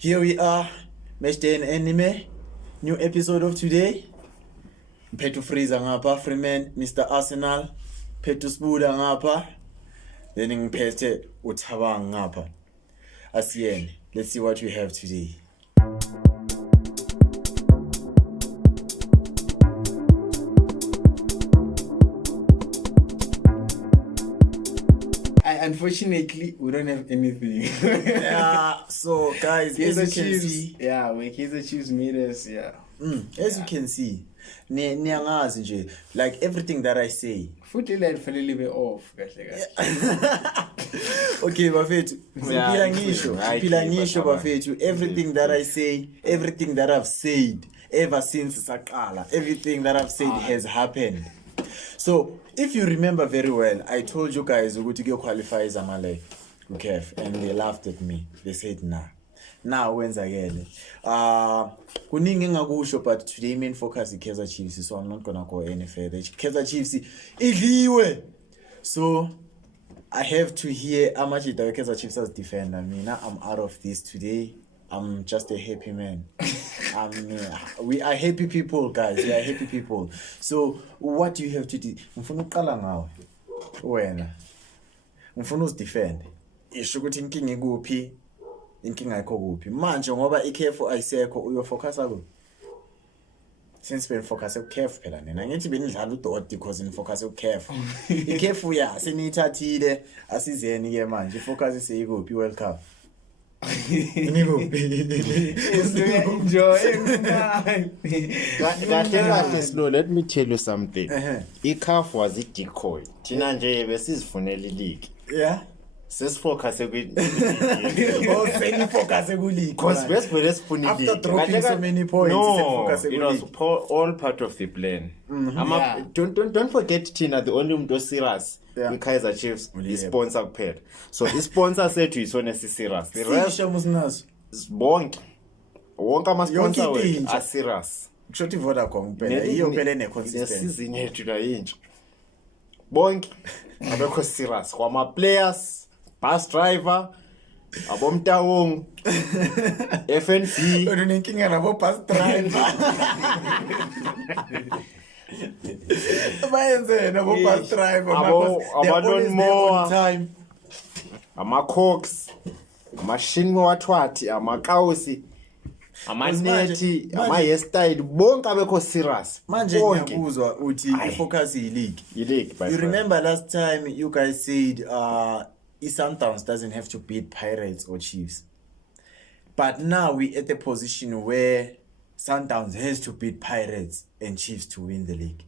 Here we are, Matchday and Anime, new episode of today. Mphethu Freezer ngapha, Freeman, Mr. Arsenal, Mphethu Sbuda ngapha, then ngiphethe uThabang ngapha. Asiyene, let's see what we have today. Unfortunately, we don't have anything. Yeah, so guys, as you can see, yeah, when Kaizer Chiefs made us, yeah. As you can see, niyangazi nje, like everything that I say. Futhi la fanele be off kahle. Okay, bafethu, siphila ngisho bafethu, everything that I say, everything that I've said ever since saqala, everything that I've said has happened. So, if you remember very well, I told you guys ukuthi kuyoqualify Zamalek uKef, and they laughed at me. They said nah. Now wenzakele. Kuningi engakusho, but today main focus is Kaizer Chiefs, so I'm not gonna go any further. Kaizer Chiefs idliwe. So I have to hear how much the Kaizer Chiefs as defender. I'm out of this today. I'm just a happy man. We are happy people, guys. We are happy people. So what do you have to do? Mfuna uqala ngawe. Wena. Mfuna uzidefend. Isho ukuthi inkinga ikuphi? Inkinga ayikho kuphi. Manje ngoba ikhefu ayisekho uyofocusa ku. Since we focus on careful phela nina ngithi benidlala udoti because in focus on careful. Ikhefu ya senithathile asizeni ke manje focus iseyikuphi World Cup. Enjoy. No, let me tell you something. ICAF was a decoy. Thina nje besizifunela league. Yeah. Sesifocus focus league. Because besivele sifuna after league. dropping so many points, no, it was all part of the plan. Don't forget Tina, the only umuntu serious. Yeah. Kaizer Chiefs is sponsor kuphela. So the sponsor said to isona serious. The rest bonke ama sponsor are serious. Kushothi Vodacom phela iyo phela ne consistency. Season yethu la yintsha. Bonke abekho serious kwama players, bus driver, abomtawong, FNB, unenkinga nabo bus driver. Bayenze nabo bus driver abadon more time. Ama-Cox, amashini wathwathi, amakawusi, amanethi, ama-hairstyle, bonke abekho serious. Manje ngiyakuzwa uthi focus league. You remember last time you guys said Sundowns doesn't have to beat Pirates or Chiefs. But now we at the position where Sundowns has to beat Pirates and Chiefs to win the league.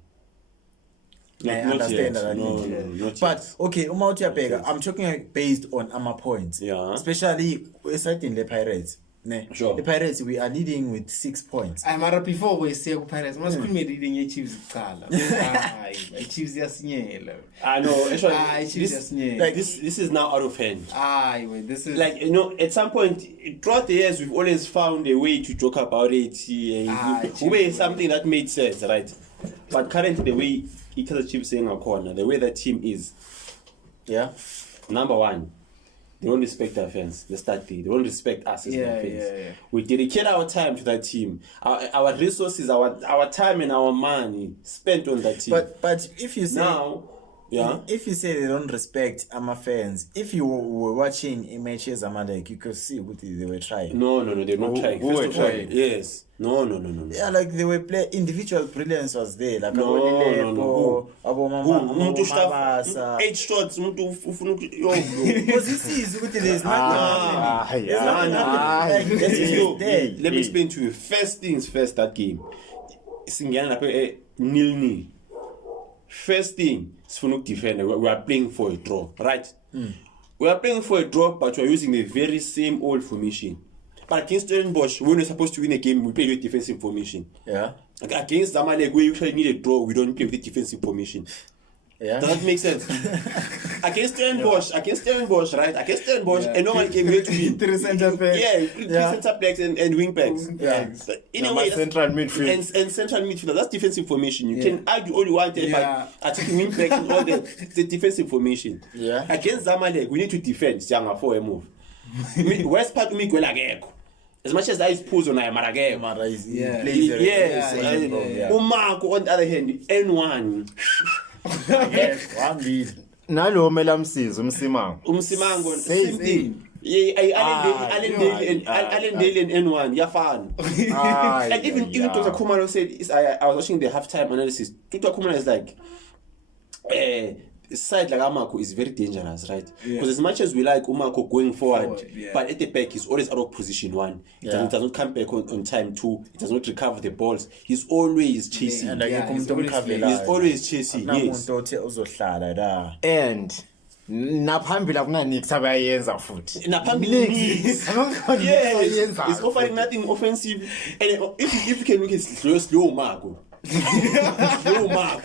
I understand that. No, but okay, I'm talking based on our points. Yeah. Especially aside in the Pirates. Sure. The Pirates, we are leading with 6 points. I'm before we say Pirates, must be leading Chiefs color. Chiefs yasinyela. I know. Actually, Chiefs like this is now out of hand. This is like at some point throughout the years we've always found a way to joke about it. Way something that made sense, right? But currently the way Kaizer Chiefs saying a corner, the way that team is, yeah. Number one, they don't respect our fans. They don't respect us as their fans. Yeah. We dedicate our time to that team. Our resources, our time and our money spent on that team. But if you say now, if you say they don't respect our fans, if you were watching matches Zamalek, you could see what they were trying. No, they're not trying. Who were trying? Yes. No. Yeah, like they were playing. Individual brilliance was there. Like No. Mabasa. 8 shots. Because you see, there's nothing happening. Let me explain to you. First things first, that game. Singana 0-0. First thing, Sfunuk defender. We are playing for a draw, right? We are playing for a draw, but we are using the very same old formation. But against Stellenbosch, when we're supposed to win a game, we play with defensive formation. Yeah. Against Zamalek, we usually need a draw. We don't play with the defensive formation. Yeah. Does that make sense? Against Stellenbosch, right? Against Stellenbosch, a normal game we have to win. 3 center backs. Three center backs and wing backs. Yeah. In a way, central midfield. And central midfield. That's defensive formation. You can argue all you want about attacking wing backs and all the defensive formation. Yeah. Against Zamalek, we need to defend. Sianga for a move. West part we go like as much as I suppose on Marageo. Mara is he Yeah. plays a Yes, yeah, and yeah. Umarco on the other hand, N1. Wambili. nalo mela msiza umsimango Umsimango, Same same thing. Yeah, Allen Daly and N1, yafana. And even Dr. Kumalo said, I was watching the halftime analysis. Dr. Kumalo is like, side like Amako is very dangerous, right? Because as much as we like Umako going forward, but at the back he's always out of position. One, it does not come back on time. Two, it does not recover the balls. He's always chasing. And He's always chasing. Yes. Uzohlala la. and naphambili akunanix abayenza futhi Napambili, yes, it's offering nothing offensive. And if you can look at slow Marco. Slow Marco.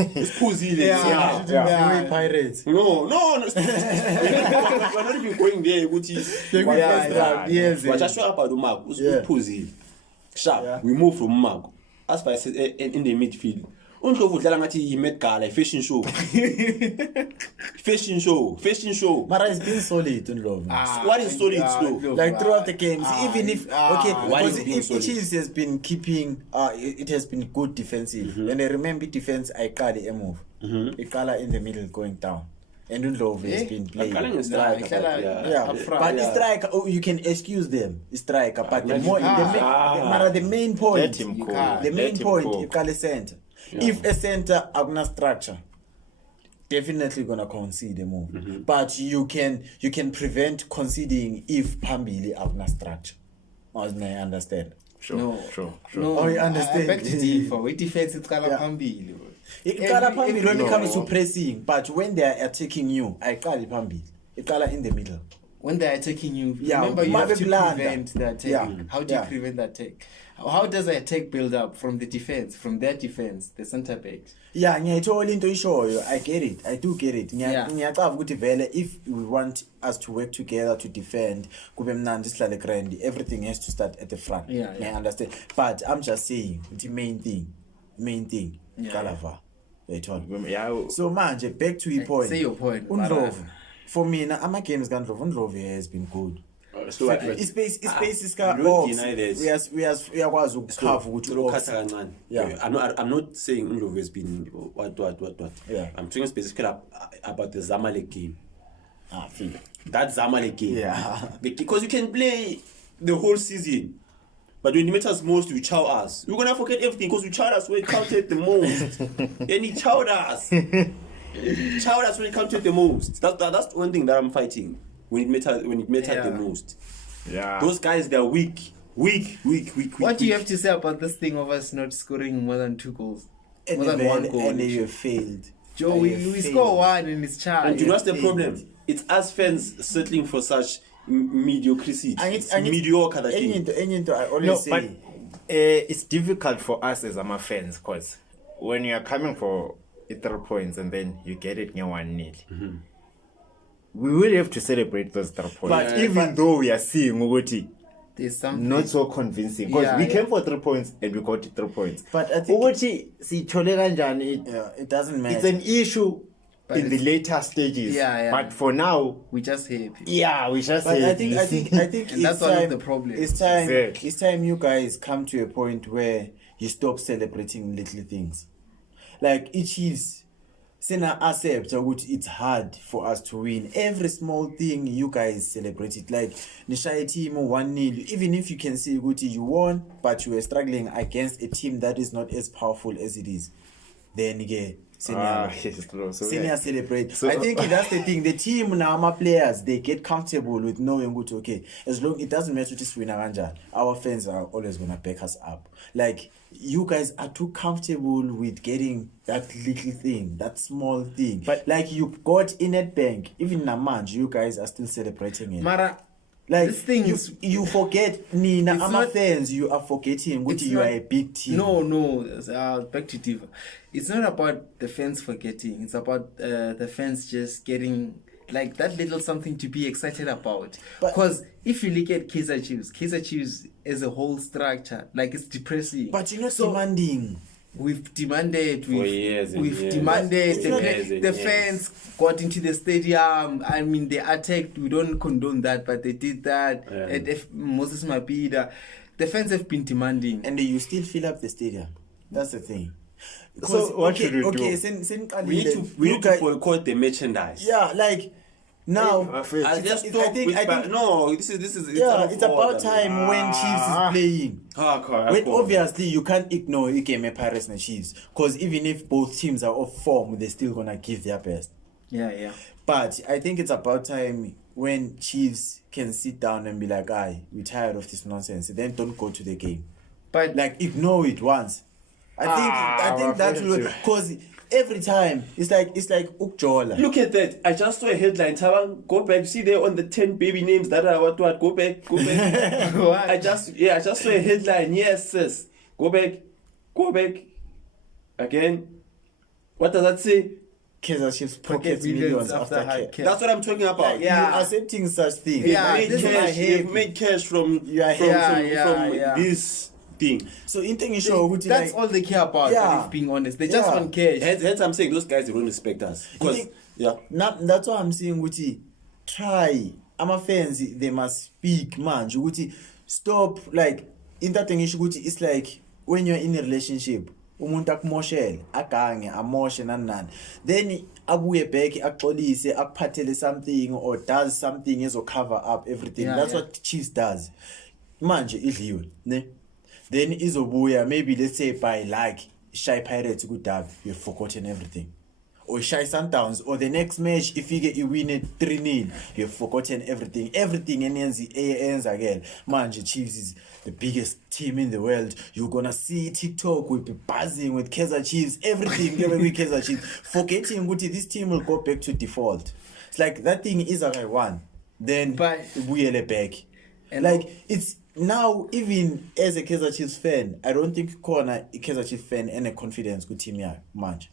It's Puzile. Yeah. Pirates. No. We're not even going there. Yes. But just show up at the mark. Puzile. Sharp. We move from Marco. As far as in the midfield. Undlovu udlala ngathi Met Gala fashion show. Fashion show. Mara has been solid Ndlovu. What is solid slow? Like throughout the games, even if what is because being if solid? Chiefs has been keeping it has been good defensive. And I remember defense I call a move. Ikala in the middle going down. And Ndlovu has been playing. Calling a striker. Yeah, but the striker, you can excuse them, the striker, but the main point, Let him cool. the main Let him point, cool. you call a center. If a center agna structure, definitely gonna concede a move. But you can prevent conceding if Pambili agna structure. As may I understand. Sure. Oh, you understand? Back to Tifa. We defense it's called Pambili. Ikala Pambili when it comes to pressing, but when they are attacking you, I call it Pambili. Ikala in the middle. When they are attacking you, Yeah, remember you have to Mabelanda. prevent the attack. Yeah. How do you prevent the attack? How does the attack build up from the defense, from their defense, the center back? Yeah, ngiyayithola into ishoyo. I get it. I do get it. Ngiyacava ukuthi vele if we want us to work together to defend, kube mnandi sihlale grand, everything has to start at the front. Yeah. I understand. But I'm just saying the main thing. Kalava. Yeah. So manje back to your point. Say your point. Undlovu. For me, ama games kaNdlovu, Undlovu has been good. So Ispace you don't deny this. uyakwazi ukukhava ukuthi Ukhatha kancane. Yeah. I'm not saying Ndlovu has been what. Yeah. I'm talking specifically about the Zamalek game. feel. That Zamalek game. Yeah. Because you can play the whole season. But when it matters most, you chow us. We're gonna forget everything because we chowed us when it counted the most. And he chowed us. Chowed us when it counted the most. That's one thing that I'm fighting. When it mattered the most. Yeah. Those guys, they're weak. What do you have to say about this thing of us not scoring more than 2 goals? More than 1 goal. And you have failed. Joe, we score 1 and it's charged. And you know what's the problem? It's us fans settling for such mediocrity. It's mediocre. That thing. I always No, say. but it's difficult for us as Ama fans because when you are coming for 3 points and then you get it near 1-0, we will have to celebrate those 3 points. But even though we are seeing Uguti There's something. not so convincing because we came for 3 points and we got 3 points. But I think Uguti sithole kanjani, it doesn't matter. it's an issue But in the it's- later stages. Yeah. But for now, We just happy. we just But say I think And it's that's one time. of the problems. It's time. Exactly. It's time you guys come to a point where you stop celebrating little things. Like it is. Sena accept ukuthi it's hard for us to win. Every small thing you guys celebrate it. Like Nishai team 1-0. Even if you can see ukuthi you won, but you were struggling against a team that is not as powerful as it is. Then again, senior celebrate. So- I think that's the thing. The team now, my players, they get comfortable with knowing good. Okay, as long it doesn't matter to win Aranja, our fans are always gonna back us up. Like you guys are too comfortable with getting that little thing, that small thing. But- like you got in at bank, even Namanj, you guys are still celebrating it. Mara, Like this thing is- you forget Nina, It's I'm not- fans. You are forgetting what it's you not- are a big team. No. Back to Diva. It's not about the fans forgetting. It's about the fans just getting like that little something to be excited about. But- Because if you look at Kaizer Chiefs as a whole structure, like it's depressing. But you're not demanding. We've demanded, For years and we've years. demanded, For years and the years. fans got into the stadium. I mean, they attacked. We don't condone that, but they did that. Yeah. And if Moses Mabhida, the fans have been demanding. And you still fill up the stadium. That's the thing. So what should we do? Okay, We need to boycott the merchandise. yeah, like now. I just I stop think- with I think- no. This is Yeah, out of it's about order. time when Chiefs is playing. When obviously you can't ignore Ikeme Pirates and Chiefs, because even if both teams are off form, they're still gonna give their best. Yeah. But I think it's about time when Chiefs can sit down and be like, "Aye, we're tired of this nonsense." Then don't go to the game. But Like ignore it once. I think that will, because every time it's like Ukjola. Look at that. I just saw a headline. Tabang, go back. See there on the 10 baby names that are what? Go back. What? I just saw a headline. Yes, sis. Go back. Again. What does that say? Kaizer Chiefs pockets millions after hard cash. That's what I'm talking about. Like, Yeah. you accepting such things. Yeah, Made this is cash, my you've head. made cash from Yeah. this thing. So in thing is sure, That's all they care about. Yeah. If being honest, they just Yeah. want cash. Hence I'm saying those guys, they don't respect us. Because think- yeah. That's what I'm saying. Guti, try. Fans, they must speak, man. Guti, stop. Like in that thing, Guti, it's like when you're in a relationship. Umuntu akumoshele agange amoshe nanani, then abuye back axolise akuphathele something or does something ezo cover up everything. Yeah, That's yeah. what Chiefs does. Manje idliwe ne, then izobuya maybe let's say by like Shy Pirates kuDavi, you've forgotten everything. Or Shy Sundowns, or the next match if you win it 3-0, you've forgotten everything ends again. Manje Chiefs is the biggest team in the world. You're gonna see TikTok will be buzzing with Kaizer Chiefs, everything every week Kaizer Chiefs, forgetting Guti, this team will go back to default. It's like that thing is a one, then But- we back. And- Like it's now, even as a Kaizer Chiefs fan, I don't think corner a Kaizer Chiefs fan any confidence good team here much.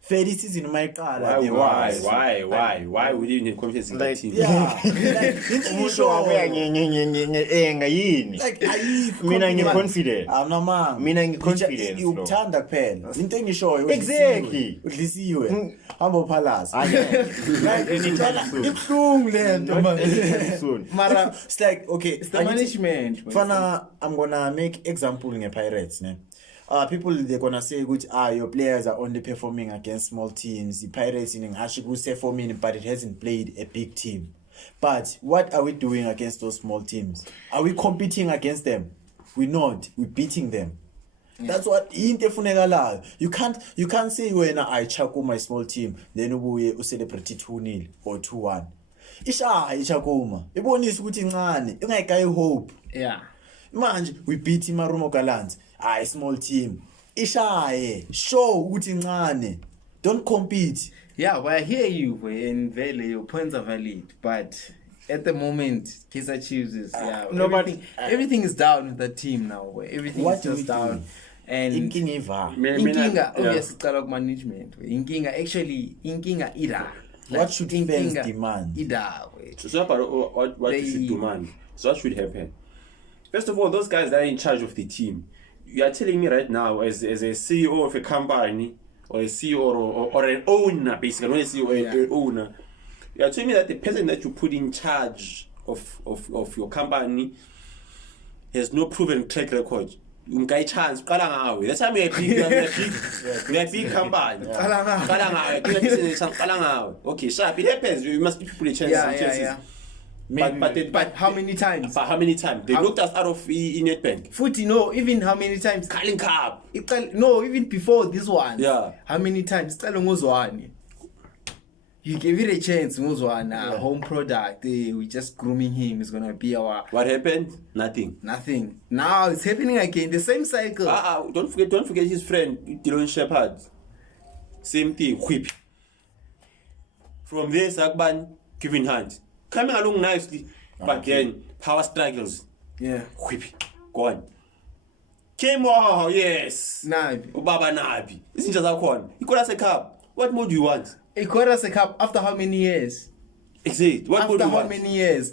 Fair this season my car Why would you need confidence in that team? Yeah. Umuntu wabuya ngayini? Like ayikho Mina confidence. ngi-confident. Awunamanga. Mina ngi-confident, lo. Ukuthanda kuphela. Into engishoyo Exactly. udlisiwe. Hamba uPalace. Like Anytime ngithola soon. ibuhlungu lento man. Soon. Mara, It's like okay, it's the management. Fana, I'm gonna make example in Pirates, ne? People they're gonna say good your players are only performing against small teams. The Pirates in Hashigu say for me, but it hasn't played a big team. But what are we doing against those small teams? Are we competing against them? We're not. We're beating them. That's what you can't say when I chaku my small team, then we celebrate 2-0 or 2-1. Ishakuma. Ibonisa ukuthi incane, ingayikayi hope. Yeah. Manje we beat iMarumo Gallants. Small team. Ishaye, show ukuthi incane. Don't compete. Yeah, well, I hear you, and Vele, your points are valid, but at the moment, Kaizer Chiefs is no, but- everything is down with the team now. Where everything What is do we just do? down, and Inking Eva. inkinga obviously cala management. Inkinga ida. What should fans demand? Ida. So what They- you should demand? So what should happen? First of all, those guys that are in charge of the team, you are telling me right now, as a CEO of a company or a CEO or an owner, basically, not a CEO, an owner, you are telling me that the person that you put in charge of your company has no proven track record. Chance, that's why we are big company. Okay, sharp. It happens. You must give people a chance. Yeah. But how many times? But how many times? They looked us out of Nedbank. Footy, no, even how many times? Calling Cup. No, even before this one. Yeah. How many times? You give it a chance, Muzwana, home product. We just grooming him. It's gonna be our What happened? Nothing. Now it's happening again. The same cycle. Don't forget his friend Dylan Shepherd. Same thing. Whip. From there, Sakban, giving hand. Coming along nicely, but then power struggles. Yeah. Whip. Gone. Came wow, yes. Nabi. Ubaba Nabi. Isn't just a con. He got us a cup. What more do you want? He got us a cup after how many years? Exactly. What more do After you how want? many years?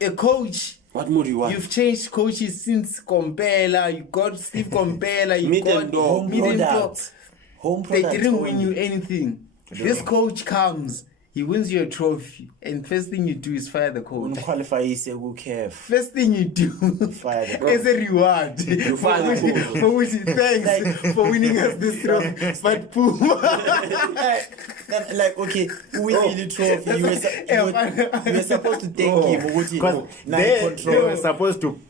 A coach What more do you want? You've changed coaches since Compella. You got Steve Compella. You Meet got them dog. Home Meet them dog. product. Home They product. didn't win only. you anything. This coach comes, he wins you a trophy, and first thing you do is fire the coach. Qualify is a good care. First thing you do Fire the as a reward fire the coach. for which thanks for winning us this trophy. But Puma, Like, okay, we need the trophy. You were supposed to thank him. Because Now they control. were supposed to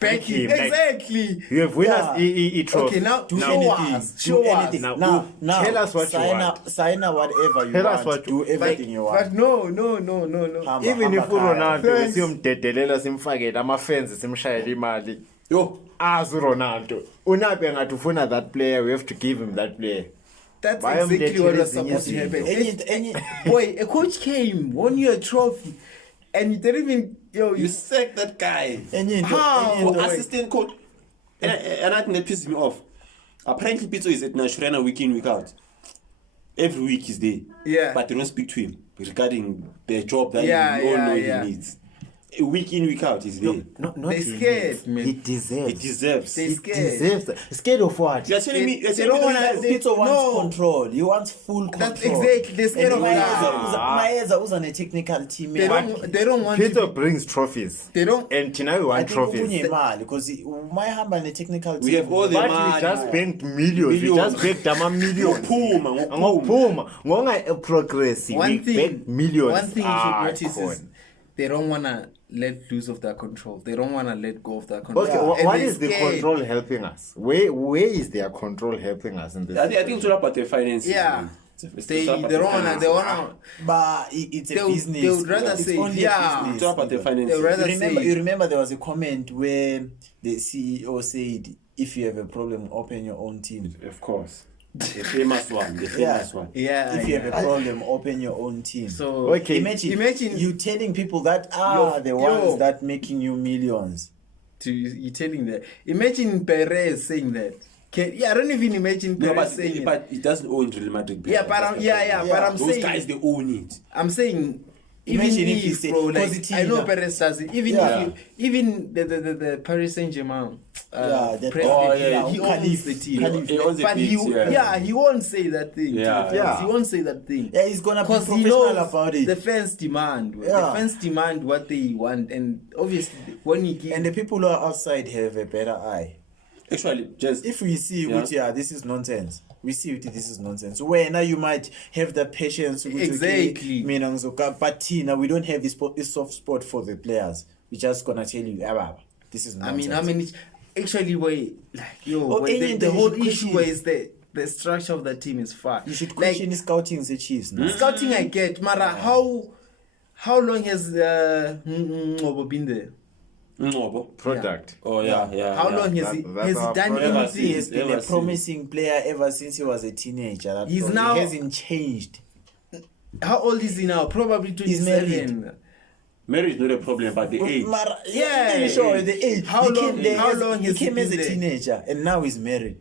back him. like, Exactly. you have winners Yeah. trophy. Okay, now Do show anything. us. Do Show us. anything. Now, Now, tell us what you sign want. Up, sign up whatever you Tell want. us what do you- everything you But want. no. Hamba, Even if hamba khaya. uRonaldo besiyomdedelela simfakele ama-fans simshayele imali Yo, azi uRonaldo unapi angathi ufuna that player, we have to give him that player. That's Why am exactly they what was chasing supposed to you? happen. Any, Boy, a coach came, won you a trophy, and you didn't even you you sacked that guy. How? For Boy. assistant coach. And I think that pisses me off. Apparently, Pizzo is at Nashurana week in, week out. Every week he's there. Yeah. But they don't speak to him regarding the job that Yeah, we all yeah, know yeah. he needs. A week in, week out, he's there. Not They he scared, needs. man. He deserves. He deserves. They He scared. deserves that. Scared of what? You're telling me, They don't wanna- Pizzo wants No. control. He wants full control. That's exactly. They're scared of that. Maeza was on a technical team. They don't want Peter to. brings trophies. They don't. And Tina we I want think trophies. because my hamba on a technical team. We have all the But money. we just banked millions. We just banked ama-millions. Ngokuphuma, ngokuphuma. Ngokuphuma. Ngonga progress. One We thing. banked millions. One thing you should notice God. is they don't wanna let loose of that control. They don't wanna let go of that control. Okay, Yeah. And what they're is the scared. control helping us? Where is their control helping us in this? I think it's all about the finances. Yeah. man. It's They all about don't the wanna. finances. They wanna. But it's a They would- business. they would rather It's say, only a yeah. business. It's all about the They finances. rather You say. remember there was a comment where the CEO said, if you have a problem, open your own team. Of course. The famous one. The famous one. Yeah. If you have a problem, open your own team. So Okay. Imagine you telling people that are Yo, the yo. ones that making you millions. you telling that. Imagine Perez saying that. I don't even imagine No, Perez saying it. but it doesn't own Real Madrid. Yeah, but That's I'm, the yeah, problem. but I'm Those saying, guys, they own it. I'm saying, even Imagine if if, he say- bro, like, positive, I know yeah. Perez does it. Even Yeah. if you, even the Paris Saint Germain, The president, oh, yeah, he Khalif, owns the team. Khalif. He owns the But pitch, yeah. he won't say that thing. Yeah, yeah. He won't say that thing. Yeah, he's gonna be Because he professional knows about it. the fans demand. Yeah. The fans demand what they want, and obviously when you give, And the people who are outside have a better eye. Actually, just If we see which this is nonsense, we see it, this is nonsense. Where now you might have the patience ukuthi, Exactly. okay, mina ngizoka- but Tina, we don't have this soft spot for the players. We're just gonna tell you, this is I nonsense. mean, how many? Actually, wait, like yo, Oh, wait, and the you whole should issue question- is the structure of the team is far. You should like question scouting the Chiefs now. scouting. I get, Mara. How long has Ngobo been there? Ngobo. Product. Oh, yeah. How long has That's he our done problem. Ever anything? He has been Ever a since. promising player ever since he was a teenager. That He's probably now- hasn't changed. How old is he now? Probably He's 27. Marriage is not a problem, but the age. Yeah. Sure, the age. How He long- came there how as- long he has he came as been a there? teenager and now he's married.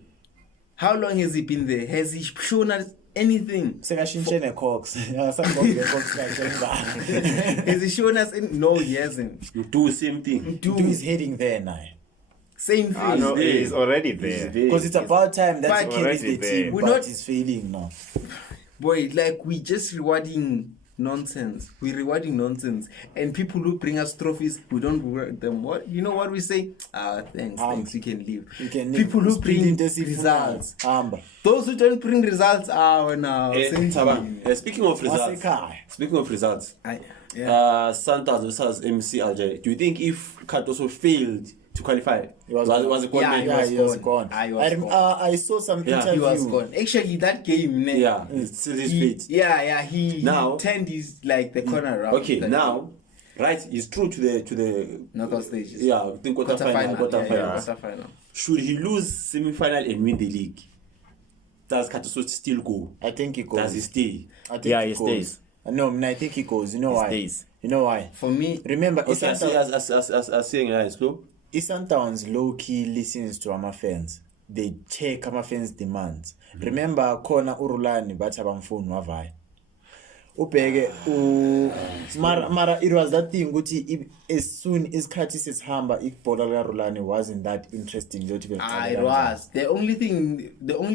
How long has he been there? Has he shown us anything? Sekashintshene Cox. Somebody the Cox Has he shown us? No, he hasn't. Do the same thing. Dude is heading there now. Same thing. I know there. he's already He's there. there. Because it's about time that But- he carries the Already there. team, We're but not- he's failing now. Boy, like we just rewarding nonsense. We're rewarding nonsense. And people who bring us trophies, we don't reward them. What you know what we say? Thanks, you can leave. You can People who split bring into six results. Amba. Those who don't bring results are now. Speaking of results, Wasekhaya. Yeah. Santos versus MC Alger. Do you think if Cardoso failed to qualify, He was was it gone? Yeah, man? he Yeah, was he was gone. gone. He was gone. I saw some Yeah, interview. He was gone. Actually, that game, ne, Yeah, it's still his he, fate. yeah, he Now- turned his like the corner around. Okay, that now, right, he's through to the knockout stages. yeah, I think quarterfinal. Quarterfinal. Should he lose semi-final and win the league? Does Cardoso still go? I think he goes. Does he stay? I think Yeah, he he goes. stays. No, I think he goes. You know why? stays. You know why? For me, Remember, Okay, as saying it's cool. Sundowns low-key listens to our fans. They take our fans' demands. Remember, Kona Urulani bathi abangifuni wavaya. ubheke mara it was that thing ukuthi as soon as isikhathi sesihamba ibhola likaRulani wasn't that interesting it was the only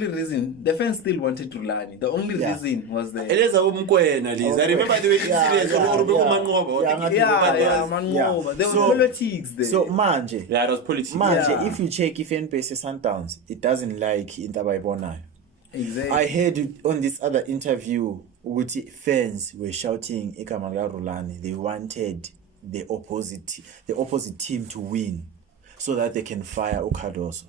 reason the fans still wanted Rulani. The only reason was the Eleza umkwena Liz. I remember the way you serious Manqoba. There were politics there. So manje it was politics. If you check fan base Sundowns, it doesn't like Intaba Ibonayo. Exactly. I heard on this other interview ukuthi fans were shouting igama likaRulani. They wanted the opposite team to win so that they can fire Cardoso.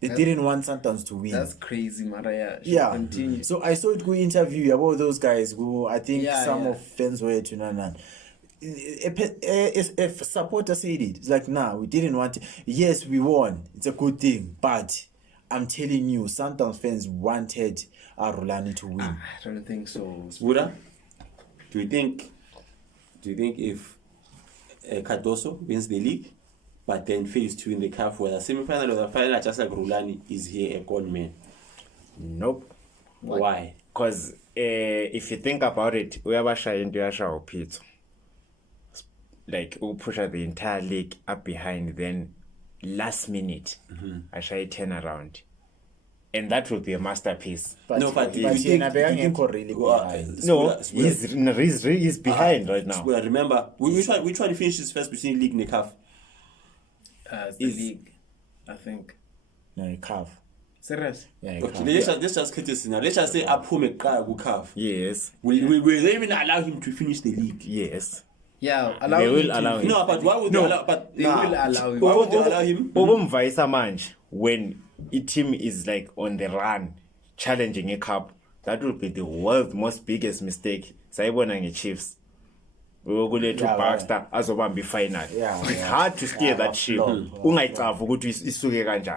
They didn't want Sundowns to win. That's crazy, Maraya. Yeah. Continue. So I saw it go interview about those guys who I think some of fans were to Nanan. If supporter said it, it's like, nah, we didn't want it. Yes, we won. It's a good thing. But I'm telling you, Sundowns fans wanted Rulani to win. I don't think so. Buddha, do you think if Cardoso wins the league, but then fails to win the CAF, whether semi-final or the final, just like Rulani, is here a con man? Nope. Why? Because if you think about it, we have a shy into a show pizza. Like, we push the entire league up behind, then last minute, I shy turn around. And that will be a masterpiece. But he's behind right now. Well, remember, which one finishes first between league and the CAF? It's the league, I think. No, CAF. Serious? Yeah, okay, let's just create a scenario. Let's just say Aphume CAF. Yes. Will they even allow him to finish the league? Yes. Yeah, they will allow him. No, but why would they allow? But they will allow him. Why would they allow him? When a team is like on the run, challenging a cup, that will be the world's most biggest mistake. Sayibona Chiefs. We will go to Baxter as a one be final. It's hard to steer that ship.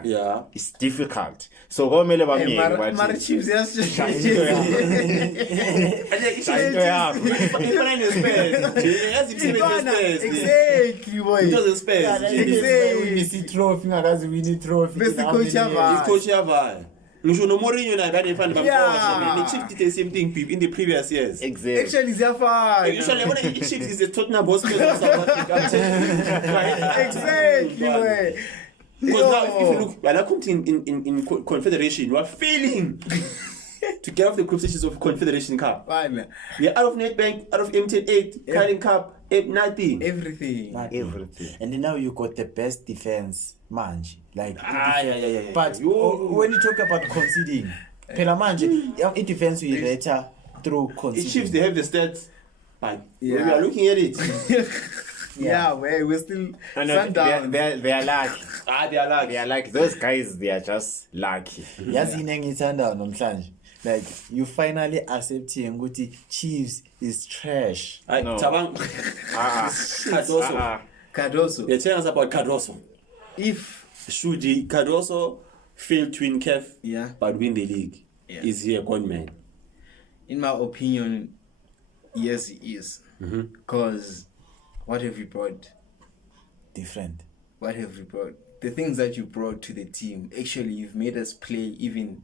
Yeah. It's difficult. So how many of Mara Chiefs exactly, boy. It was a Spurs. Best coach ever. Coach ever. No Mourinho na bad fan. The Chiefs did the same thing in the previous years. Exactly. Actually, they're fine. Usually, when the Chiefs is the Tottenham Hotspur of South Africa. Exactly, way. Because now, if you look, when I come in Confederation, you are failing to get off the group stages of Confederation Cup. Fine. We are out of Nedbank, out of MTN8, Carling Cup, nothing. Everything. And then now you got the best defense, Manji. Like, yeah. But when you talk about conceding, Pela Manji, it defense will better through conceding. The Chiefs, they have the stats. But we are looking at it. We're still Sundown. They are lucky. They are lucky. They are like those guys. They are just lucky. Like you finally accepting Nguti Chiefs is trash. Cardoso. They're telling us about Cardoso. If should Cardoso fail to win CAF, but win the league, is he a con man? In my opinion, yes, he is. Because what have you brought? Different. What have you brought? The things that you brought to the team, actually, you've made us play even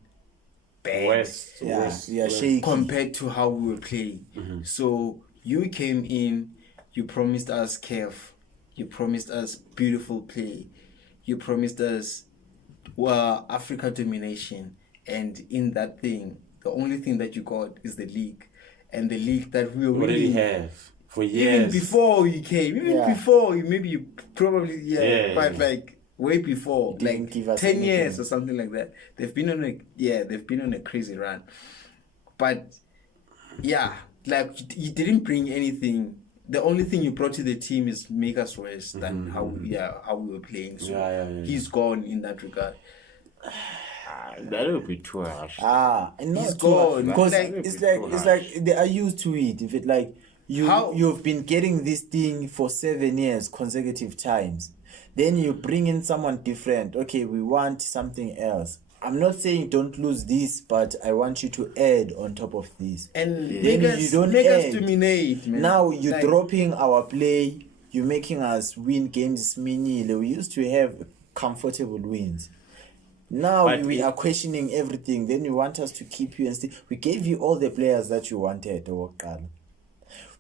bad. Shaky compared to how we were playing. So you came in, you promised us CAF, you promised us beautiful play, you promised us Africa domination, and in that thing, the only thing that you got is the league, and the league that we already have for years. Even before you came, before maybe you probably but like way before, like 10 years or something like that. They've been on a crazy run. But like you didn't bring anything. The only thing you brought to the team is make us worse than how we were playing. So he's gone in that regard. That would be too harsh. He's gone because it's like they are used to it. If it like you've been getting this thing for 7 years consecutive times. Then you bring in someone different. Okay, we want something else. I'm not saying don't lose this, but I want you to add on top of this. And make us dominate, man. Now you're dropping our play. You're making us win games. We used to have comfortable wins. Now But we it- are questioning everything. Then you want us to keep you and still. We gave you all the players that you wanted.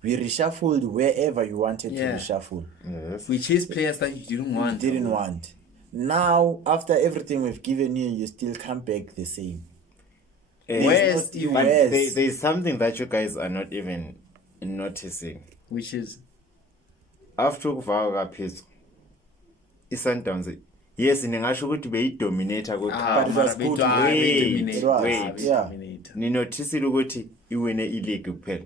We reshuffled wherever you wanted to reshuffle. Yes. We chased players that you didn't want. Didn't want. Now, after everything we've given you, you still come back the same. Where's It's Steve not But West. there's something that you guys are not even noticing. Which is After ukuvaka kaPhezulu, iSundowns, yes, ningasho ukuthi beyidominator But it was good. wait. Yeah. Ninotisile ukuthi iwine ileague kuphela.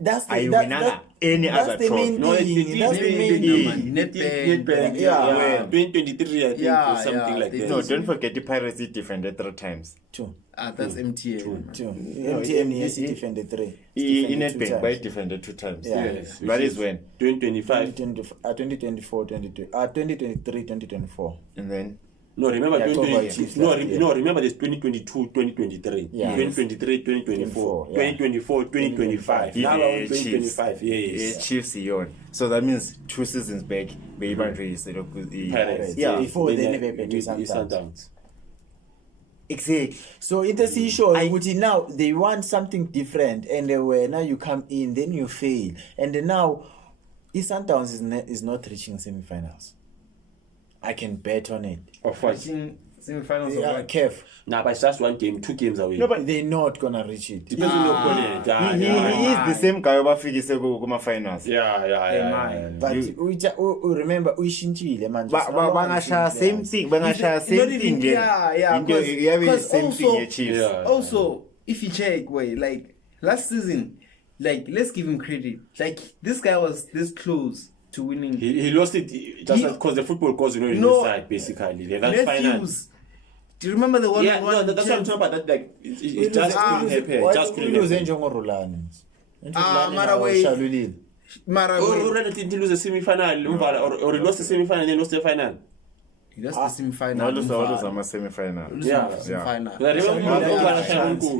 That's the, Ayiwinanga any that's other the main trophy. thing. That's the main thing. Nedbank. Yeah. 2023, I think, Yeah, or something yeah, like they that. No, don't forget the Pirates defended 3 times. Two. That's MTA. Two. MTN, yes, he defended 3. In Defended two Nedbank, times. by defended 2 times. Yeah. Yes, That which is when. 2025. 2024, 2023, 2024. And then No, remember Yeah, 2020. Chiefs No, last year. no, remember this 2022, 2023, Yeah. 2023, 2024, 24, yeah. 2024, 2025. Yeah, Now we're on Chiefs. 2025. Yes. Chiefs yon. So that means 2 seasons back, beyibanjwe Pirates. Yeah. Before they Then never beat you- Sundowns. Sundowns. Exactly. So in the seashore, now they want something different, and now you come in, then you fail, and then now Sundowns is not reaching semi-finals. I can bet on it. Of what? Reaching semi-finals of Yeah, what? Kev, Nah, but it's just 1 game, 2 games away. No, but they're not gonna reach it. depends on your opponent. he is the same guy obafikise kuma-finals. Yeah. But remember, uyishintshile manje. Bangashaya same thing. Bangashaya Not same even- thing. yeah, because Same thing also- here, Chiefs. Yeah. Also, if you check, like last season, let's give him credit. Like this guy was this close to winning. He lost it just because the football goes, in No. his side, basically. That's final. Matthews. Do you remember the one? Yeah, no, that's what I'm talking about. That like it just couldn't happen. It just couldn't Uluze happen. njengorulani. Mara way- Shalulile. Mara, Or rather, didn't lose the semi-final, or he lost the semi-final and then lost the final. he lost the semi-final. Waluza ama-semifinal. Yeah. Semi-final. I remember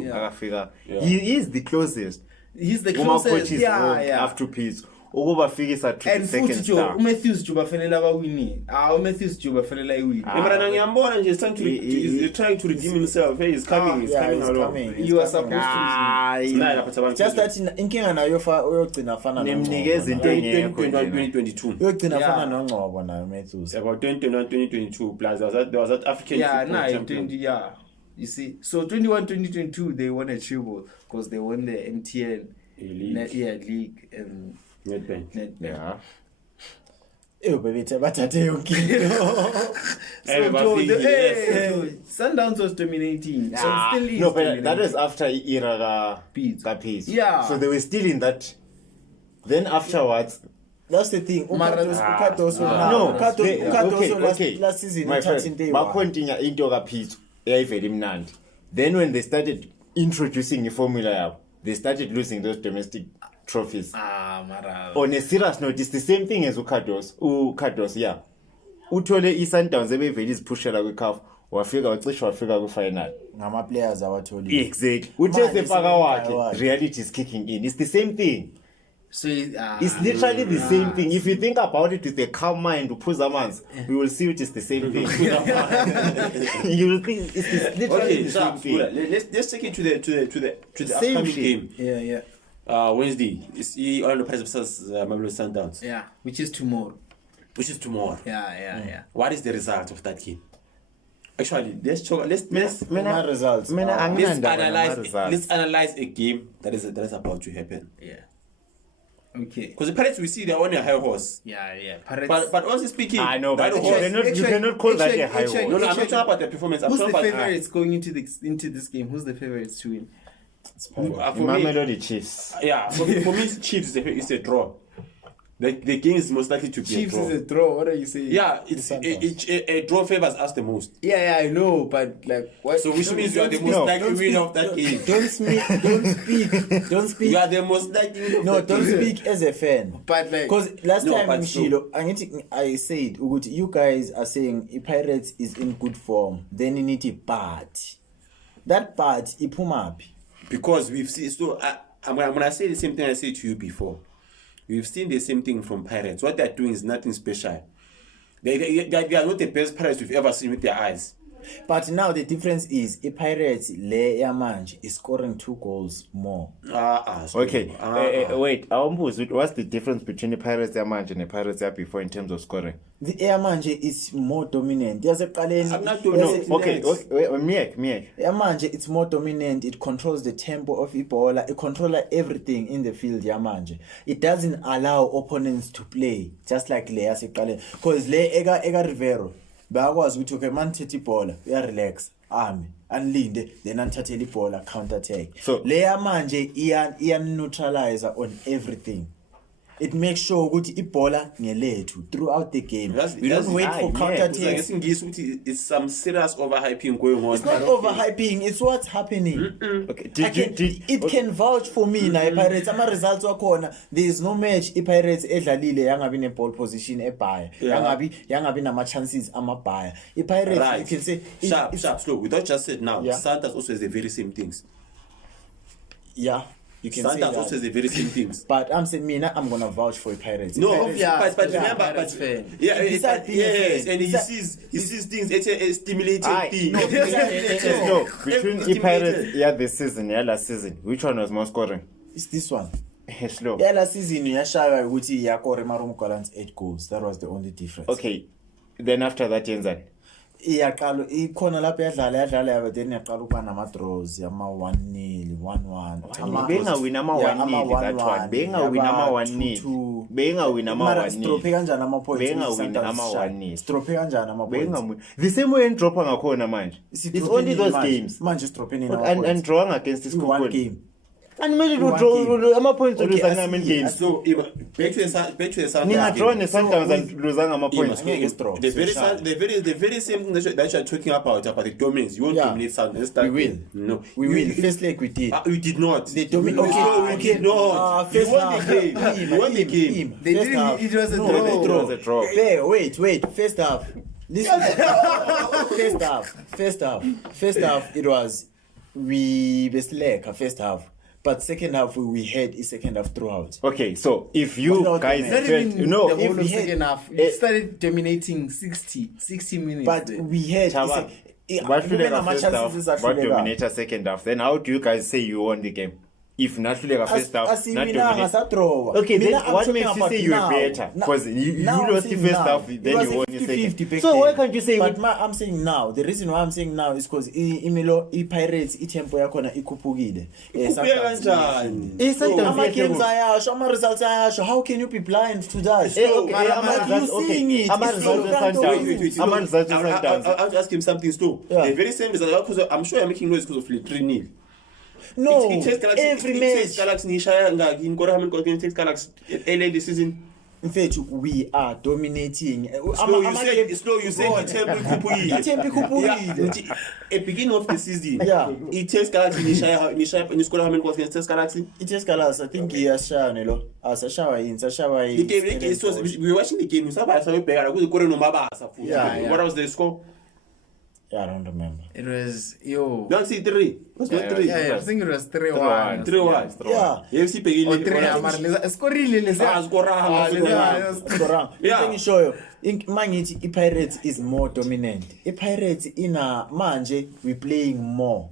Yeah. Akafika. Yeah. He is the closest. He's the Uma closest. coaches Yeah. after Pizzo. Ukubafikisa to the And second futhi Joe, star. Matthews Joe bafanele abawini. Matthews Joe bafanele ayiwini. Remember, Ngiyambona nje, he's trying to redeem himself. Hey, he's coming, he's Yeah, coming he's along. coming. You are supposed to. Nah, lapha sabang- Just that inkinga nayo uyogcina afana Nimnikeza into engekho 2021, 2022. uyogcina Yeah. afana noNgcobo nayo Matthews. About 2021, 2022 plus there was that African Yeah, football nah, champion. 20, yeah. You see, so 21, 2022, they won a treble because they won the MTN league and Nedbank. Nedbank. Yeah. Bebethe bathathe yonke into. So Joe, Sundowns was dominating. So it still is No, but dominating. that was after era Pizzo. Pizzo. Yeah. So they were still in that. Then afterwards, That's the thing. Mara- Ukadoso no, Ukadoso last season my friend, uthathe into bakhontinha into kaPhizzo eyayivela imnandi. Then when they started introducing i-formula yabo, they started losing those domestic trophies. Mara. On a serious note, it's the same thing as uKados, yeah. Uthole iSundowns ebevele iziphushela kwiCAF, wafika kwifinal. ngama-players awatholi. Exactly. Uthe Manje sefaka wakhe, wakhe. reality is kicking in. It's the same thing. So It's literally the same thing. If you think about it with a calm mind, Uphuzaman's, we will see it is the same thing. You will think it's literally Okay, the so same thing. let's take it to the Same upcoming shit. game. Yeah. Wednesday. It's Orlando Pirates versus Mamelodi Sundowns, Yeah. Which is tomorrow. which is tomorrow. Yeah. What is the result of that game? Actually, let's My results. let's analyze a game that is about to happen. Yeah. Okay. Because the Pirates, we see they're on a high horse. Yeah. Pirates. But honestly speaking, I know, but that you horse- cannot call that a high actually- horse. No, I'm not talking about the performance. I'm Who's the talking about favorites going into this game? Who's the favorites to win? for me, Mamelodi Chiefs. yeah. For me, Chiefs is a draw. The game is most likely to be Chiefs a draw. is a draw. What are you saying? Yeah, it's a draw favors us the most. Yeah, I know, but like what? So which means you are the most likely winner of that game. Don't speak. You are the most likely winner of No, that don't game. speak as a fan. But like, Because last No, time but in Shilo, I said, ukuthi, you guys are saying Pirates is in good form. Then you need a part. That part, ipumapi. Because we've seen. So I'm gonna say the same thing I said to you before. We've seen the same thing from Pirates. What they're doing is nothing special. They are not the best Pirates we've ever seen with their eyes. But now the difference is Pirates le yamanje is scoring 2 goals more. Okay. Wait. What's the difference between the Pirates Yamanje and the Pirates before in terms of scoring? The Yamanje is more dominant. I'm not doing no. Okay. Miek. Yamanje, it's more dominant. It controls the tempo of Ebola. It controls everything in the field. Yamanje. It doesn't allow opponents to play just like le yaseqaleni. Because le ega Rivero, bayakwazi ukuthi okay man thathe ibhola, uya relax, anilinde, then anthathele ibhola, counter attack. So le yamanje iya neutralizer on everything. It makes sure ukuthi ibhola ngelethu throughout the game. We don't wait for counter attacks. It's some serious overhyping going on. It's not overhyping, it's what's happening. Okay. It can vouch for me na Pirates. Ama results wakhona. There is no match Pirates edlalile yangabi ne ball position ebhaya. Yangabi nama chances amabhaya. Pirates right. You can say sharp, slow. We don't just said now. Yeah. Santos also has the very same things. Yeah. You can Santos say also has the very same things. But I'm saying I'm gonna vouch for Pirates. No, Pirates, but remember, yes, and he sees things. It's a stimulating thing. No, between the Pirates, this season, last season, which one was more scoring? It's this one. Slow. Last season yashaya ukuthi yakore Marum Collins 8 goals. That was the only difference. Okay. Then after that yenzani? Iyaqala ikhona lapho yadlala then yaqala ukuba nama draws yama 1-0 1-1 bengawina ama 1-0 that one bengawina ama 1-0 bengawina ama 1-0 strope kanjani ama points bengawina ama 1-0 strope kanjani ama points the same way ndropa ngakhona manje it's only those games manje strope nini and drawing against this one game and maybe you draw ama points lose ama games so back to the Sundowns nina draw ne Sundowns and lose ama points the very same thing that you are talking about the dominance. You won't dominate Sundowns. We will first leg we did. We did not. They dominate. Okay. No. You won the game. They didn't. It was a draw. Wait. First half. Listen. First half. It was we best leg first half. But second half we had a second half throughout. Okay, so if you guys if we second half we started dominating 60 minutes. But we had what dominator second half. Then how do you guys say you won the game? If naturally first half not dominate. Okay, then what makes you say you were better? Because you lost the first half, then you won the second. So why can't you say? But I'm saying now. The reason why I'm saying now is because Pirates tempo yakhona ikhuphukile. Ama games ayasho, ama results ayasho. How can you be blind to that? I'll ask him something slow. The very same result because I'm sure you're making noise because of 3-0. No, every match. Galaxy in takes Galaxy early this season. In fact, we are dominating. You said Temple Kupui. At beginning of the season, it takes Galaxy in score how many goals against Galaxy? It takes Galaxy. I think he has shown we were watching the game. What was the score? Yeah, I don't remember. It was 3. Was it 3? Yeah, I think it was 3-1. 3-1. Yeah. FC beginning. Let me show you. Mangithi Pirates is more dominant. Pirates manje we playing more.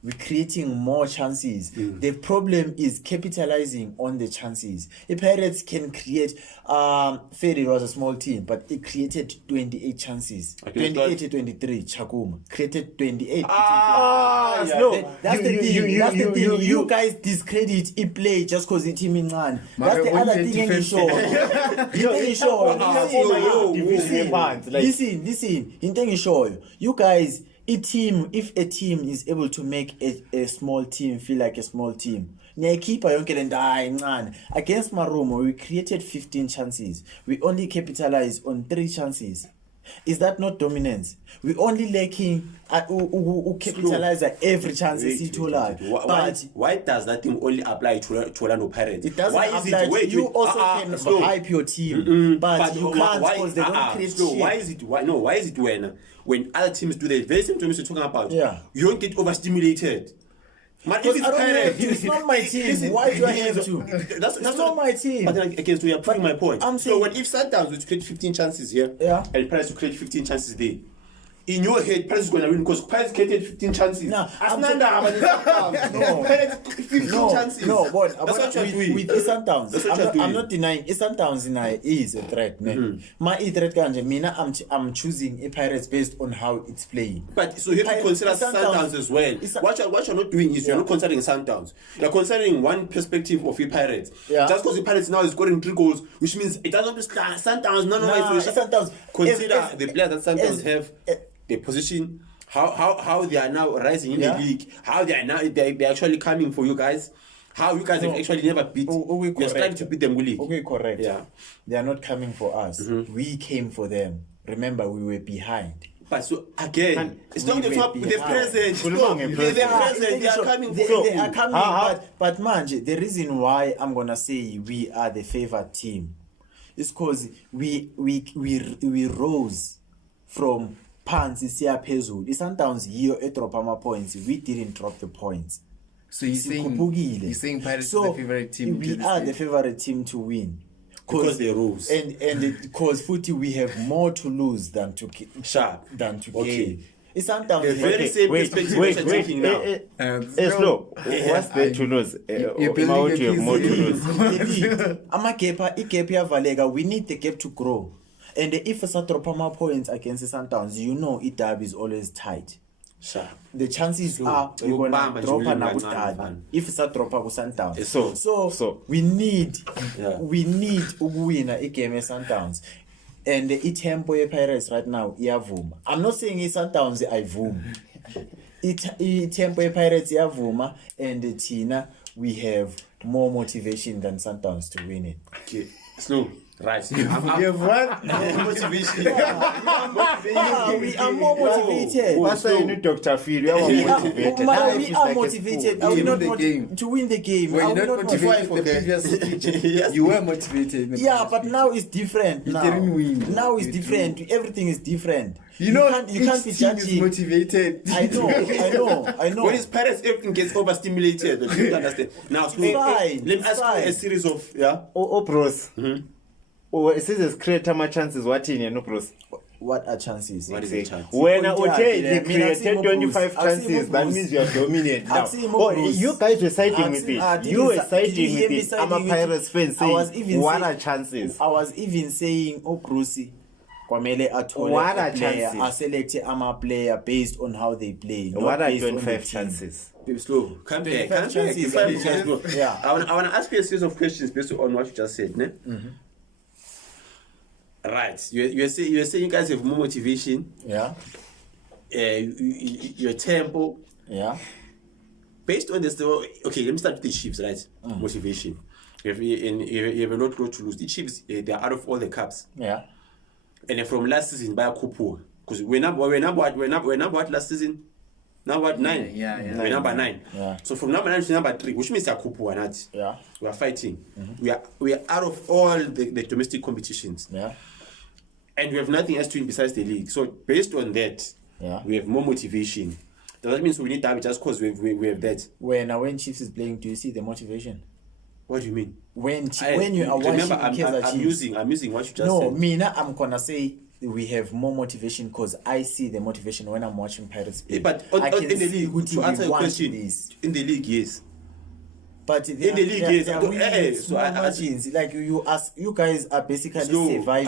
We're creating more chances. The problem is capitalizing on the chances. The Pirates can create. Ferry was a small team, but it created 28 chances. 28-23. Chakuma created 28. That's the thing. That's the thing. You guys discredit it play just because the team in man. That's the other thing in show. Listen. In thing show you guys. If a team is able to make a small team feel like a small team, against Marumo, we created 15 chances. We only capitalized on 3 chances. Is that not dominance? We only lacking capitalize at every chance Why does that thing only apply to Orlando Pirates? It doesn't apply. You also can hype your team, but you can't because they don't create shit. Why is it when other teams do the very same things you're talking about, you don't get overstimulated? Man, if it's not my team. Why do I have to? That's not my team. But then again, so you're proving my point. I'm saying, so if Sundowns would create 15 chances here, and Pirates would create 15 chances there, in your head, Pirates is going to win because Pirates created 15 chances. No, I'm Pirates 15 chances. No, but that's what you're doing. with Eastern Towns, That's what you're doing. I'm not denying Eastern Towns is a threat, man. My threat kanje, mina I'm choosing a Pirates based on how it's playing. But so you have to consider Sundowns as well. What you're not doing is you're not considering Sundowns. You're considering one perspective of the Pirates. Yeah. Just because the Pirates now is scoring 3 goals, which means it doesn't just Sundowns. Sundowns. Consider the players that Sundowns have, their position, how they are now rising in the league, how they are now they're actually coming for you guys. How you guys have actually never beat. You're trying to beat them, Willie. Okay, correct. Yeah. They are not coming for us. We came for them. Remember, we were behind. But so again, it's not the top with the present. They are coming for They are coming, but manje, the reason why I'm gonna say we are the favored team is because we rose from pants siya phezulu. Sundowns here at drop our points. We didn't drop the points. So you're saying Pirates is the favorite team? We are the favorite team to win. Because they rose. And because footy we have more to lose than to gain. Okay. It's Sundowns. The very same perspective wait, you're taking now. Slow. What's there to lose? You're building You have more to lose. Valega, we need the gap to grow. And if it's a drop more points against the Sundowns, you know it derby is always tight. The chances are we're gonna drop another derby if it's a drop with Sundowns. So we need to win a game with Sundowns. And the tempo Pirates right now, iyavuma. I'm not saying it's Sundowns ayivumi. Tempo Pirates iyavuma, and Tina, we have more motivation than Sundowns to win it. Okay, slow. Right. You have what? Motivation. We are more motivated. What's you need Dr. Phil? We are motivated. We are motivated. Are we not to win the game? Were you not motivated the previous season? Yes. You were motivated. Yeah, but now it's different. You didn't win. Now it's different. Everything is different. You know, you can't be judging. Motivated. I know. When it's Pirates, everything gets overstimulated. You don't understand. Now, so let me ask you a series of bros. It says create more chances. What in you know, bros? What are chances? What is the chance? When they created 25 chances, that means you are dominant now. You guys were siding with it. You were siding with it. I'm a Pirates fan saying, what are chances? I was even saying, Brucey, Kwamele what a player, I selected a player based on how they play. What are 25 chances? Slow. Come back. Yeah. I want to ask you a series of questions based on what you just said. Ne? Right. You're saying you guys have more motivation. Yeah. Your tempo. Yeah. Based on this, okay, let me start with the Chiefs, right? Motivation. You have a lot to lose. The Chiefs, they are out of all the cups. Yeah. And from last season, by a couple. Because we're number what last season? Number 9. Yeah. We're number 9. Yeah. So from number 9 to number 3, which means a couple or not. Yeah. We are fighting. We are out of all the domestic competitions. Yeah. And we have nothing else to win besides the league. So based on that, we have more motivation. Does that mean we need derby just because we have that? When Chiefs is playing, do you see the motivation? What do you mean? When you are remember, watching I'm using what you just said. No, Mina, I'm gonna say we have more motivation because I see the motivation when I'm watching Pirates play. But I can in the see league, to answer your question, in the league, yes. But in the league, yes. Margins. Like you guys are basically surviving.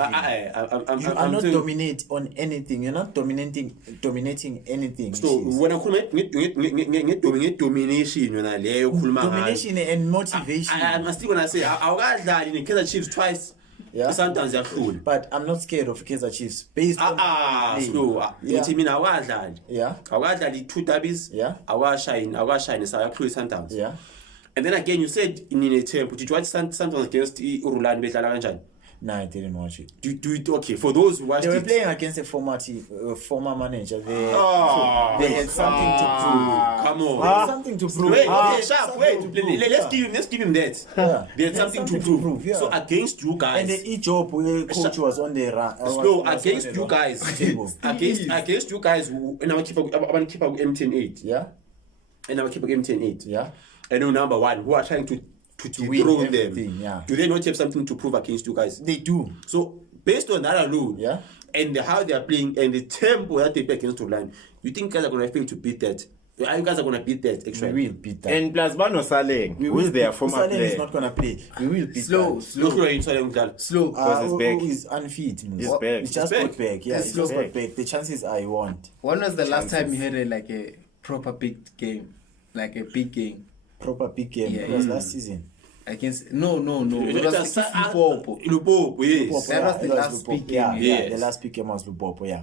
You are not dominate on anything. You're not dominating anything. So when I call it domination, domination and motivation. I'm still gonna say I'll that in the Kaizer Chiefs twice. Yeah. Sometimes they're cool. But I'm not scared of Kaizer Chiefs based on yeah. I was like 2 derbies. Yeah. I was shine sometimes. Yeah. And then again, you said in a tempo, did you watch Sundowns against Urulan Betala Kanjan? No, I didn't watch it. Do it okay for those who watched it. They were it. Playing against a former manager. They had something to prove. Come on, they had something to prove. Wait. Let's give him that. Yeah. They had something to prove. Yeah. So against you guys, and the job coach was on the run. So against you guys, against you guys, and I'm keeper M108. Yeah. And I'm keeper M108. Yeah. And number 1 who are trying to win them. Yeah. Do they not have something to prove against you guys? They do. So based on that alone, and how they are playing and the tempo that they play against the line, you think guys are going to fail to beat that? Are you guys are going to beat that? Actually, We will beat that. And plus Bano Saleng, who is their former Saleng player. is not gonna play. We will beat Slow. that. Slow. Because he's back. He's unfit. He's back. He's just He's got back. Yeah, He's he's just back. got back. The chances I want. When was the last time you had a proper big game, like a big game Proper big game. Yeah, It was yeah. last season. against? No. It was against Limpopo. Lupopo, yes. That was it the last big Lupopo. Yeah, game. yeah. Yes. The last big game was Lupopo. Yeah.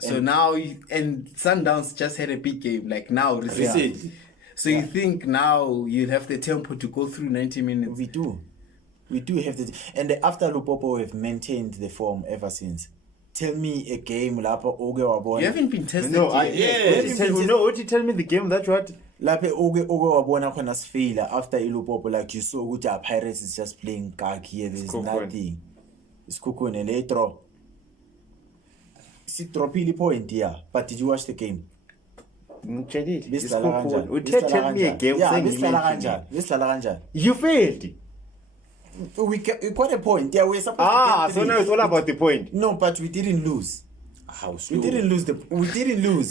So now, and Sundowns just had a big game, like now recently. Recently. So you think now you'll have the tempo to go through 90 minutes? We do have the, and after Lupopo have maintained the form ever since. Tell me a game Lapa Oge Wabona. You haven't been tested No, yet. would you tell me the game that what? Lapha Oge Wabona khona sifila after iLupopo, like you saw ukuthi our Pirates is just playing gag here. There's Skokone. nothing. It's Kukune later. See dropili point here. But did you watch the game? Would Bislala you kanjani? tell me a game Yeah, saying Bislala kanjani? you failed? We got a point. Yeah, we're supposed to get So three. now it's all about the point. No, but we didn't lose. How We slow. didn't lose.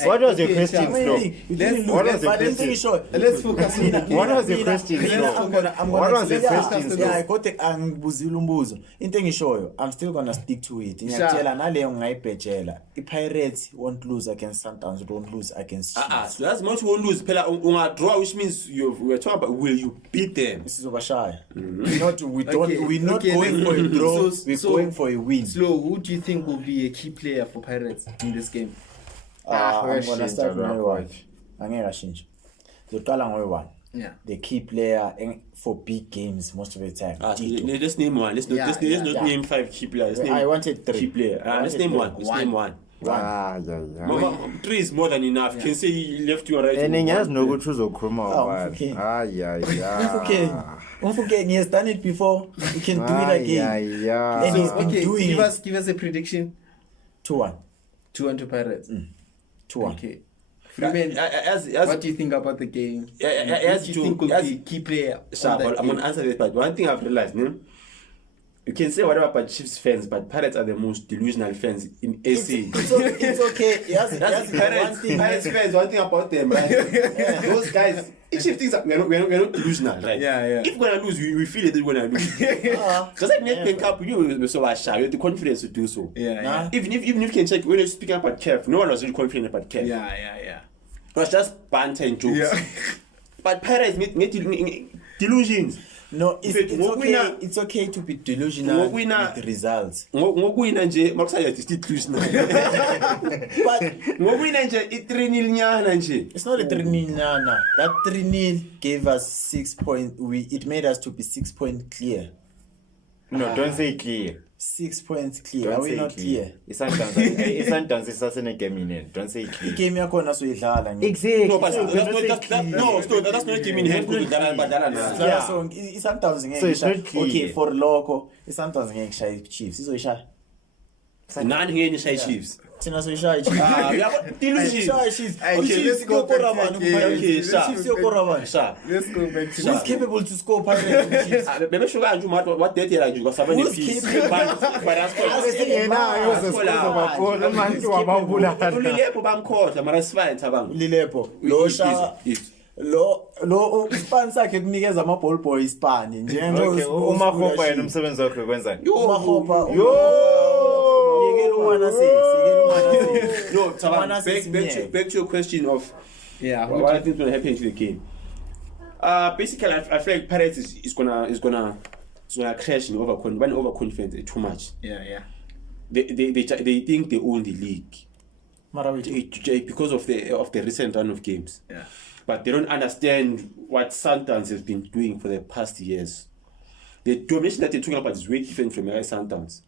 What was your Okay, question, Charles. Snow? We didn't lose. What was the But then question? sure. Let's focus on the game. What was your question, Mina, Snow? I'm gonna What was your yeah, question, yeah, I Snow? got angibuzile umbuzo. Into engishoyo, I'm still gonna stick to it. Ngiyakutshela naleyo ngayibhejela. iPirates won't lose against Sundowns, won't lose against Chiefs. So that's much won't lose. Pela unga draw, which means we're talking about will you beat them? This is Obashaya. We're not Okay, going for a draw. so- We're so- going for a win. Slow, who do you think will be a key player for Pirates in this game? I'm gonna start Washintsha ngoyi-1. Angeke ashintshe. Ngizoqala ngoyi-1. Yeah. The key player for big games most of the time. Tito. Let's name one. Let's not yeah. name 5 key players. Let's I name wanted 3. key player. Let's name one. Let's name one. Yeah. 3 is more than enough. You can say left or right. And ngiyazi nokuthi uzokhuluma Mfukeni. yeah. Umfukeni, he has done it before. He can do it again. Yeah. And he's So, been doing give it. us a prediction. 2-1. 2-1 to Pirates. 2-1. Okay. Freeman, what do you think about the game? Who do you think will be key player? Sharp, I'm going to answer this, but one thing I've realized, you can say whatever about Chiefs fans, but Pirates are the most delusional fans in AC. It's okay. Yes, That's one Pirates thing. fans, one thing about them, right? Those guys, each of things, we're not delusional, right? Yeah. If we're going to lose, we feel it, we're going to lose. Because at Netbank Cup, we're so shy, we have the confidence to do so. Yeah. Even if you can check, when you're speaking about Kev, no one was really confident about Kev. Yeah. It was just banter and jokes. Yeah. But Pirates need delusions. No, Ngokuwina- it's okay to be delusional Ngokuwina- with results. Ngokuwina nje makusaya still delusional. But Ngokuwina nje i-3-0 nyana nje. it's not a 3-0 nana. That 3-0 gave us 6 points. It made us to be 6 points clear. No, don't say clear. 6 points clear. Don't Are we say not clear. clear? Isundowns isasene-game inini. Don't say clear. Game yakhona soyidlala nje. Exactly. No, but that's not giving hand to badala na. Yeah. So i-Sundowns ngeke So it's ishaye. not clear. Okay, for lokho i-Sundowns ngeke ishaye i-Chiefs. Izoyishaya. Nani ngeke nishaye Chiefs. Thina soyishaya i-Chiefs. Uyabo delusion. Ishaya i-Chiefs. Okay, I-Chiefs let's go back iyokora to bani the game. kuPirates? Okay, sharp. I-Chiefs iyokora bani? Sha. Let's go back to Who's capable to score Pirates with Chiefs? Bebesho kanje what date yela nje kwasaba Who's ne-peace. keeping- Ulilepo bamkhohlwa mara sifine thabanga. Lilepo. Lo sha lo ispan sakhe kunikeza ama ball boy ispan Okay, uMahopa yena umsebenzi wakhe kwenzani? uMahopa yekela umwana No, Thabang, Umwana sesi back to your question of Yeah. what I think is going to happen to the game. Basically, I feel like Pirates is gonna crash in overconfidence too much. Yeah. They think they own the league mara because of the recent run of games. Yeah. But they don't understand what Sundowns has been doing for the past years. The domination that they're talking about is way different from Sundowns.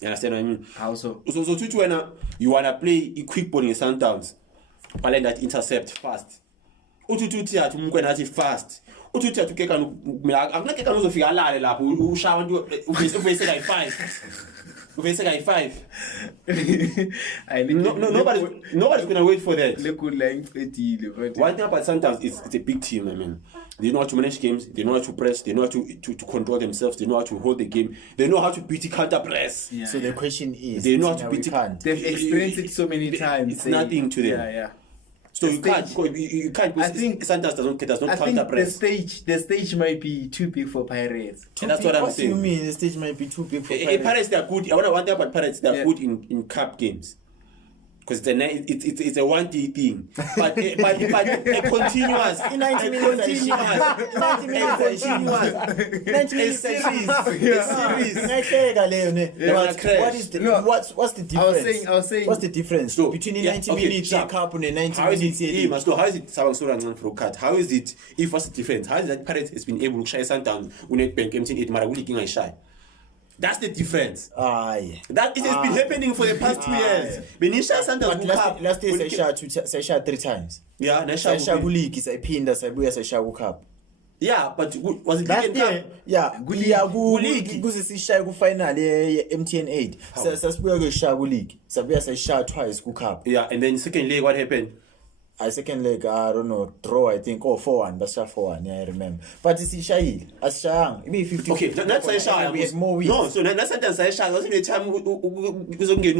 You understand what I mean? How so? So when you wanna play a quick ball in Sundowns, but let that intercept fast. Utututi athi umkwena athi fast. Utututi athi ukeka mina akunakeka uzofika alale lapho ushaya abantu ubese like 5. If it's like 5. Nobody's gonna wait for that. One thing about Sundowns is it's a big team, I mean. They know how to manage games, they know how to press, they know how to control themselves, they know how to hold the game, they know how to beat the counter press. Yeah, so the question is, they know how to beat it. They've experienced it so many times. It's nothing to them. Yeah. So you can't. I think Sundowns does not counter press. The stage might be too big for Pirates. And that's what I'm saying. What do you mean the stage might be too big for Pirates? Pirates, they are good. One thing about Pirates, they are good in cup games. Because it's a 1-day thing, but a continuous, in 90 minutes, 90 minutes, 90 minutes, a series. What's the difference? I was saying, what's the difference between the 90 minutes cup and the 90 minutes? How is it Sabang for cut? How is it? If what's the difference? How is that Pirates has been able to shy Sundowns when it bank empty it Mara Willie shy? That's the difference. That it has been happening for the past 2 years. Benisha Sundowns Cup. Last year I shot 3 times. Yeah, I shot league is a pin that's a Sabuya Cup. Yeah, but was it last year? Yeah, Guligi kusisishaye ku final MTN 8. Sasibuya ke Shabu League. Sabuya sayishaya twice ku cup. Yeah, and then second leg what happened? Second leg, I don't know, draw, I think, 4-1, but 4-1, yeah, I remember. But it's Ishai, as Shang, maybe 50. Okay, that's Ishai. We had more wins. No, so that's Ishai. Wasn't the time we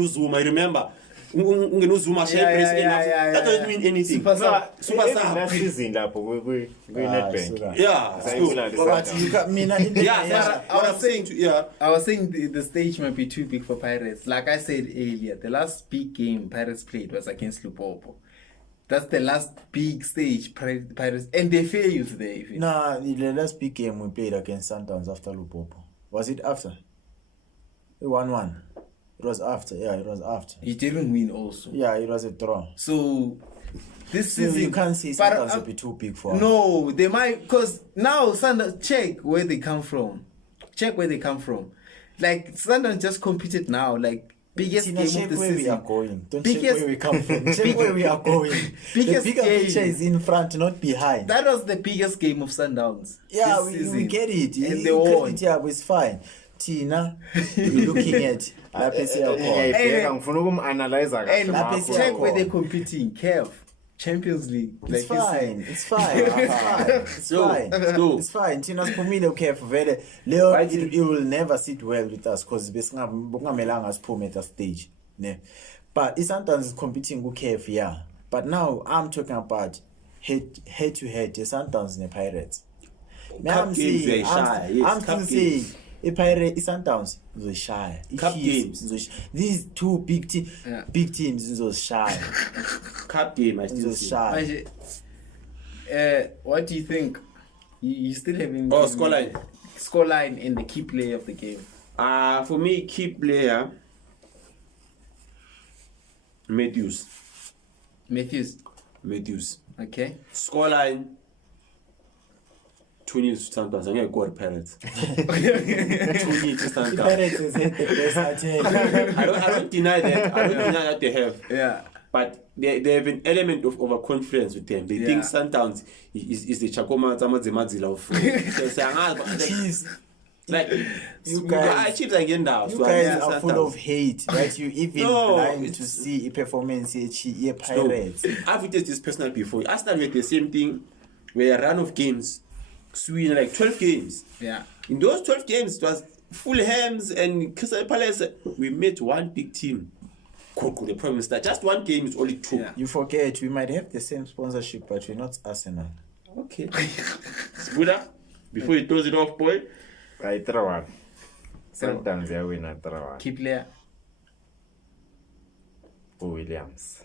Zoom, I remember. That doesn't mean anything. Super last season, I was saying the stage might be too big for Pirates. Like I said earlier, the last big game Pirates played was against Lupopo. That's the last big stage Pirates, and they failed there. Nah, the last big game we played against Sundowns after Lupopo. Was it after? 1-1. It was after. Yeah, it was after. You didn't win also. Yeah, it was a draw. So this season you can't say Sundowns will be too big for us. No, they might, because now Sundowns, check where they come from. Like Sundowns just competed now, like biggest game of the where season. We are going. Don't check where we come from. Check where we are going. The bigger picture is in front, not behind. That was the biggest game of Sundowns. Yeah, we get it. And they won. It's fine. Tina, you're looking at check where they're competing. CAF, Champions League. It's fine. It's fine. Tina's familiar CAF very. Leo, it will never sit well with us because Bungamelanga is poor at that stage. But Sundowns is competing with CAF, yeah. But now I'm talking about head to head. Sundowns and the Pirates. I'm still saying. Sundowns is shy. Cup games. These two big teams is shy. Cup game, I still shy. What do you think? You still haven't. Scoreline. Scoreline and the key player of the game. For me, key player. Matthews. Okay. Scoreline. 20 to Sundowns. I'm going to go to Pirates. 20 to Sundowns. Pirates is the best I don't deny that they have. Yeah. But they have an element of overconfidence with them. They think Sundowns is the Chakoma Zamadzimadzila of like you guys are full of hate, right? You even blind to see a performance here Pirates. I've witnessed this personal before. I started with the same thing where a run of games. We like 12 games. Yeah. In those 12 games, it was Fulhams and Crystal Palace. We met one big team. The problem is that just one game is only 2. Yeah. You forget, we might have the same sponsorship, but we're not Arsenal. Okay. Spuda, before you close it off, boy. I throw one. Sometimes I win, I throw one. Key player. Williams.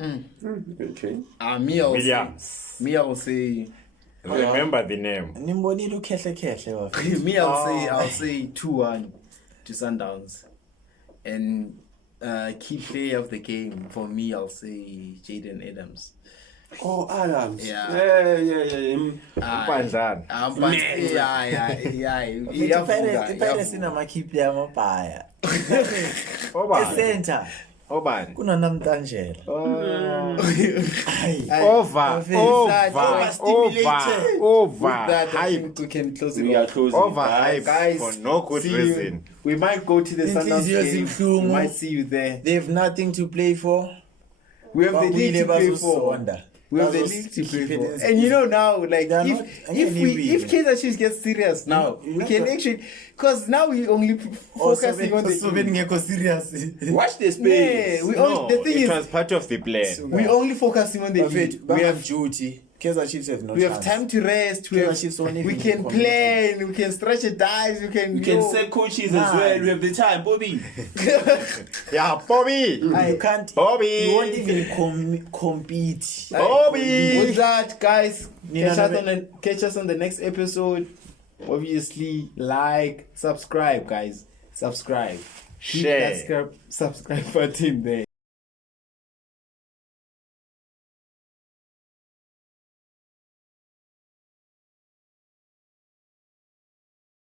Okay. Me, I will say. Remember the name. Me, I'll say 2-1 to Sundowns. And key player of the game for me, I'll say Jaden Adams. Oh, Adams. Yeah. Panjani. Pirates in a key player. A center. Obani. kunanamtanjela Over. That I Hype. think we can close it We off. are closing. Overhyped Guys, for no good see you. reason. We might go to the Sundowns Inhliziyo game. zibuhlungu. We might see you there. they have nothing to play for. We have the league to play for. bazosonda. We have the Bazos- league to play keep it for. in- And you know now, like They are if not- if Kaizer Chiefs get serious now, You we know can what? actually, because now we only focusing on so the. beningekho serious. Watch the Yeah, space. we No, only, the thing it is, was part of the plan. we only focusing on the league. We have duty. Kaizer Chiefs have no We have chance. time to rest. We Kaizer have, Chiefs won't we even can commit. plan. We can stretch a dice. We can. We can sell coaches as well. We have the time, Bobby. Yeah, Bobby. You can't. Bobby. You won't even compete. Bobby. With that, guys, Nina catch us on the next episode. Obviously, like, subscribe, guys. Subscribe. Hit Share. that subscribe button there.